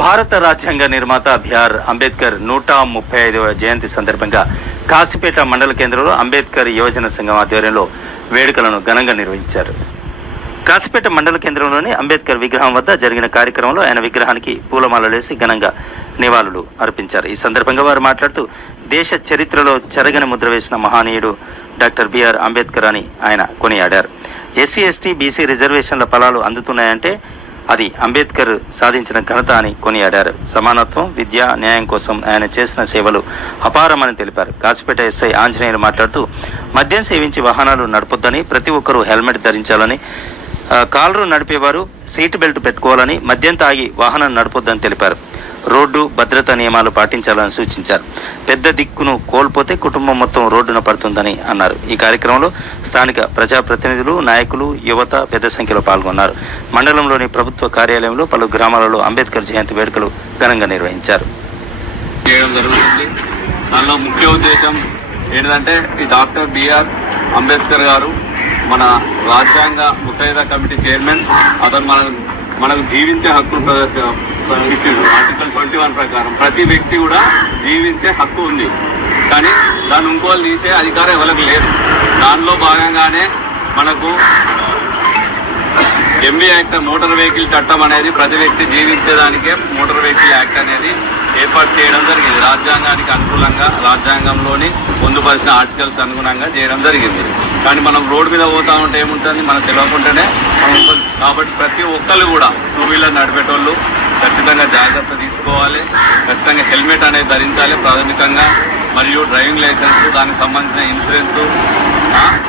భారత రాజ్యాంగ నిర్మాత బిఆర్ అంబేద్కర్ 135వ జయంతి సందర్భంగా కాశీపేట మండల కేంద్రంలో అంబేద్కర్ యువజన సంఘం ఆధ్వర్యంలో వేడుకలను ఘనంగా నిర్వహించారు. కాశీపేట మండల కేంద్రంలోని అంబేద్కర్ విగ్రహం వద్ద జరిగిన కార్యక్రమంలో ఆయన విగ్రహానికి పూలమాలలేసి ఘనంగా నివాళులు అర్పించారు. ఈ సందర్భంగా వారు మాట్లాడుతూ దేశ చరిత్రలో చెరగని ముద్ర వేసిన మహనీయుడు డాక్టర్ బిఆర్ అంబేద్కర్ అని ఆయన కొనియాడారు. ఎస్సీ ఎస్టీ బీసీ రిజర్వేషన్ల ఫలాలు అందుతున్నాయంటే అది అంబేద్కర్ సాధించిన ఘనత అని కొనియాడారు. సమానత్వం, విద్య, న్యాయం కోసం ఆయన చేసిన సేవలు అపారమని తెలిపారు. కాశీపేట ఎస్ఐ ఆంజనేయులు మాట్లాడుతూ మద్యం సేవించి వాహనాలు నడపొద్దని, ప్రతి ఒక్కరూ హెల్మెట్ ధరించాలని, కాలరు నడిపేవారు సీట్ బెల్ట్ పెట్టుకోవాలని, మద్యం తాగి వాహనం నడపొద్దని తెలిపారు. రోడ్డు భద్రతా నియమాలు పాటించాలని సూచించారు. పెద్ద దిక్కును కోల్పోతే కుటుంబం మొత్తం రోడ్డున పడుతుందని అన్నారు. ఈ కార్యక్రమంలో స్థానిక ప్రజాప్రతినిధులు, నాయకులు, యువత పెద్ద సంఖ్యలో పాల్గొన్నారు. మండలంలోని ప్రభుత్వ కార్యాలయంలో పలు గ్రామాలలో అంబేద్కర్ జయంతి వేడుకలు ఘనంగా నిర్వహించారు. దానిలో ముఖ్య ఉద్దేశం ఏంటంటే ఈ డాక్టర్ బిఆర్ అంబేద్కర్ గారు మన రాజ్యాంగ ముసాయిదా కమిటీ చైర్మన్. అతను మనకు జీవించే హక్కు ఆర్టికల్ 21 ప్రకారం ప్రతి వ్యక్తి కూడా జీవించే హక్కు ఉంది. కానీ దాన్ని ఇంకోళ్ళు తీసే అధికారం ఎవరికి లేదు. దానిలో భాగంగానే మనకు ఎంబీ యాక్ట్, మోటార్ వెహికల్ చట్టం అనేది ప్రతి వ్యక్తి జీవించేదానికే మోటార్ వెహికల్ యాక్ట్ అనేది ఏర్పాటు చేయడం జరిగింది. రాజ్యాంగానికి అనుకూలంగా రాజ్యాంగంలోని పొందుపరిచిన ఆర్టికల్స్ అనుగుణంగా చేయడం జరిగింది. కానీ మనం రోడ్డు మీద పోతా ఉంటే ఏముంటుంది, మనకు తెలియకుండానే కాబట్టి ప్రతి ఒక్కరు కూడా టూ వీలర్ నడిపేటోళ్ళు ఖచ్చితంగా జాగ్రత్త తీసుకోవాలి. ఖచ్చితంగా హెల్మెట్ అనేది ధరించాలి ప్రాథమికంగా. మరియు డ్రైవింగ్ లైసెన్స్, దానికి సంబంధించిన ఇన్సూరెన్స్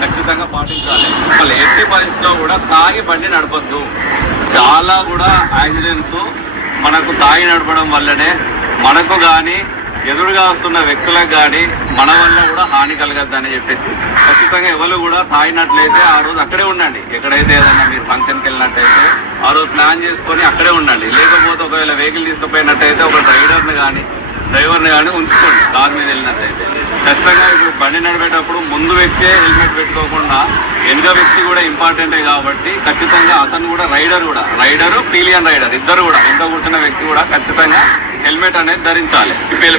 ఖచ్చితంగా పాటించాలి. మళ్ళీ ఎట్టి పరిస్థితిలో కూడా తాగి బండి నడపద్దు. చాలా కూడా యాక్సిడెంట్స్ మనకు తాగి నడపడం వల్లనే మనకు కానీ ఎదురుగా వస్తున్న వ్యక్తులకు కానీ మన వల్ల కూడా హాని కలగద్దని చెప్పేసి ఖచ్చితంగా ఎవరు కూడా తాగినట్లయితే ఆ రోజు అక్కడే ఉండండి. ఎక్కడైతే ఏదైనా మీరు ఫంక్షన్కి వెళ్ళినట్టయితే ఆ రోజు ప్లాన్ చేసుకొని అక్కడే ఉండండి. లేకపోతే ఒకవేళ వెహికల్ తీసుకుపోయినట్టయితే ఒక డ్రైవర్ని కానీ ఉంచుకోండి. కారు మీద వెళ్ళినట్టయితే ఖచ్చితంగా ఇప్పుడు బండి నడిపేటప్పుడు ముందు వ్యక్తే హెల్మెట్ పెట్టుకోకుండా వెనుక వ్యక్తి కూడా ఇంపార్టెంటే కాబట్టి ఖచ్చితంగా అతను కూడా రైడరు పీలియన్ రైడర్ ఇద్దరు కూడా వెనుక కూర్చున్న వ్యక్తి కూడా ఖచ్చితంగా హెల్మెట్ అనేది ధరించాలి.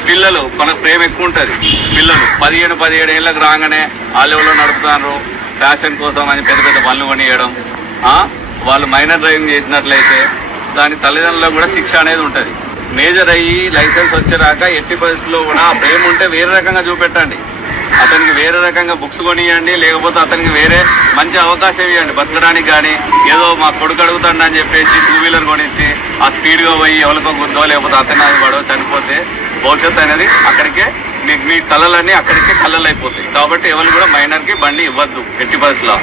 పిల్లలు మనకు ప్రేమ ఎక్కువ ఉంటుంది. పిల్లలు 17 ఏళ్ళకి రాగానే ఆ లెవెల్లో నడుపుతారు ఫ్యాషన్ కోసం అని పెద్ద పెద్ద పనులు కొనియడం. వాళ్ళు మైనర్ డ్రైవింగ్ చేసినట్లయితే దాని తల్లిదండ్రులకు కూడా శిక్ష అనేది ఉంటుంది. మేజర్ అయ్యి లైసెన్స్ వచ్చేదాకా ఎట్టి పరిస్థితుల్లో కూడా ఆ ప్రేమ ఉంటే వేరే రకంగా చూపెట్టండి. అతనికి వేరే రకంగా బుక్స్ కొనియండి, లేకపోతే అతనికి వేరే మంచి అవకాశం ఇవ్వండి బతకడానికి. కానీ ఏదో మా కొడుకు అడుగుతాడు అని చెప్పేసి టూ వీలర్ కొనిచ్చి ఆ స్పీడ్గా పోయి ఎవరికో గుద్దో లేకపోతే అతను అది పడో చనిపోతే భవిష్యత్తు అనేది అక్కడికే మీ కళలన్నీ అక్కడికే కళ్ళలైపోతాయి. కాబట్టి ఎవరు కూడా మైనర్కి బండి ఇవ్వద్దు ఎట్టి పరిస్థితుల్లో.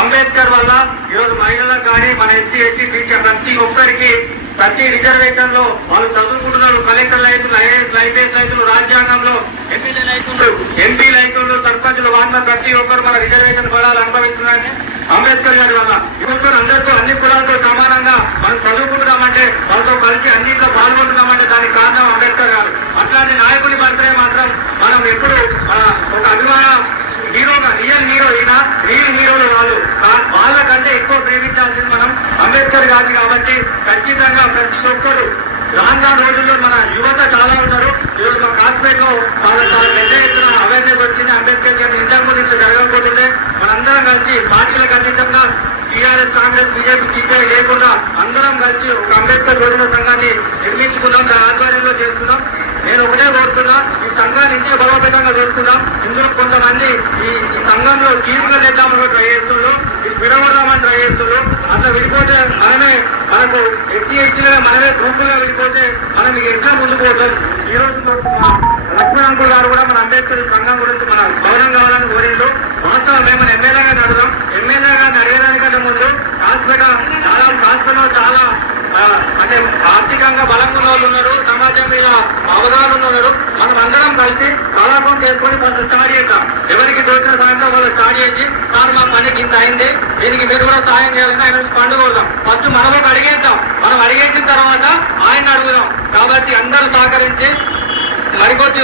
అంబేద్కర్ వల్ల ఈరోజు మహిళలకు కానీ మన ఎస్సీ ఎస్టీ టీచర్ ప్రతి ఒక్కరికి ప్రతి రిజర్వేషన్ లో వాళ్ళు చదువుకుంటున్నారు. కలెక్టర్ లైతులు, ఐఏఎస్ లైతులు, రాజ్యాంగంలో ఎంపీ లైతులు, సర్పంచులు, వాళ్ళ ప్రతి ఒక్కరు మన రిజర్వేషన్ ఫలాలు అనుభవిస్తున్నారని అంబేద్కర్ గారి వల్ల ఇప్పుడు అందరితో అన్ని కులాలతో సమానంగా మనం చదువుకుంటున్నామంటే, వాళ్ళతో కలిసి అన్నింటిలో పాల్గొంటున్నామంటే దానికి కారణం అంబేద్కర్ గారు. అట్లాంటి నాయకుని బర్త్డే మాత్రం మనం ఎప్పుడు ఒక అభిమాన హీరోగా, రియల్ హీరోలు వాళ్ళు వాళ్ళకంటే ఎక్కువ ప్రేమించాల్సింది మనం అంబేద్కర్ గారిని. కాబట్టి ఖచ్చితంగా ప్రతి ఒక్కరు రానున్న రోజుల్లో మన యువత చాలా ఉన్నారు. ఈరోజు మా కాశ్మీర్లో చాలా పెద్ద ఎత్తున అవేర్నెస్ వచ్చింది. అంబేద్కర్ గారిని ఇంతకు ముందు ఇంట్లో జరగకపోతుంటే మనందరం కలిసి పార్టీలకు అతీతంగా టీఆర్ఎస్, కాంగ్రెస్, బీజేపీ, సిపిఐ లేకుండా అందరం కలిసి ఒక అంబేద్కర్ యువజన సంఘాన్ని నిర్మించుకున్నాం. దాని ఆధ్వర్యంలో చేస్తున్నాం. నేను ఒకటే కోరుతున్నా, ఈ సంఘాన్ని ఇంకా బలోపేతంగా చూస్తున్నాం. ఇందులో కొంతమంది ఈ సంఘంలో చీఫ్గా తెద్దామని ట్రై చేస్తున్నారు, విడగొడదామని ట్రై చేస్తున్నారు. అట్లా విడిపోతే మనకు ఎస్సీ ఎస్టీలుగా మనమే గ్రూపులుగా విడిపోతే మనం ఎట్లా ముందుకు పోతాం. ఈ రోజు లక్ష్మణ్ అంకుల్ గారు కూడా మన అంబేద్కర్ సంఘం గురించి మన భవనం కావాలని కోరిండు. వాస్తవం మేము ఎమ్మెల్యేగా నడుదాం. ఎమ్మెల్యేగా నడిగేదానికంటే ముందు కాశ్మీర్లో చాలా అంటే ఆర్థికంగా బలంగా ఉన్న వాళ్ళు ఉన్నారు, సమాజం మీద అవగాహన ఉన్నారు. మనం అందరం కలిసి కళాపం చేసుకొని ఫస్ట్ స్టార్ట్ చేద్దాం. ఎవరికి దొరికిన సాయంత్రం వాళ్ళు స్టార్ట్ చేసి, సార్ మా పనికి ఇంత అయింది, దీనికి మీరు కూడా సహాయం చేయాలని ఆయన పండుగ కొడదాం. ఫస్ట్ మనం ఒక అడిగేద్దాం. మనం అడిగేసిన తర్వాత ఆయన అడుగుదాం. కాబట్టి అందరూ సహకరించి మరికొద్ది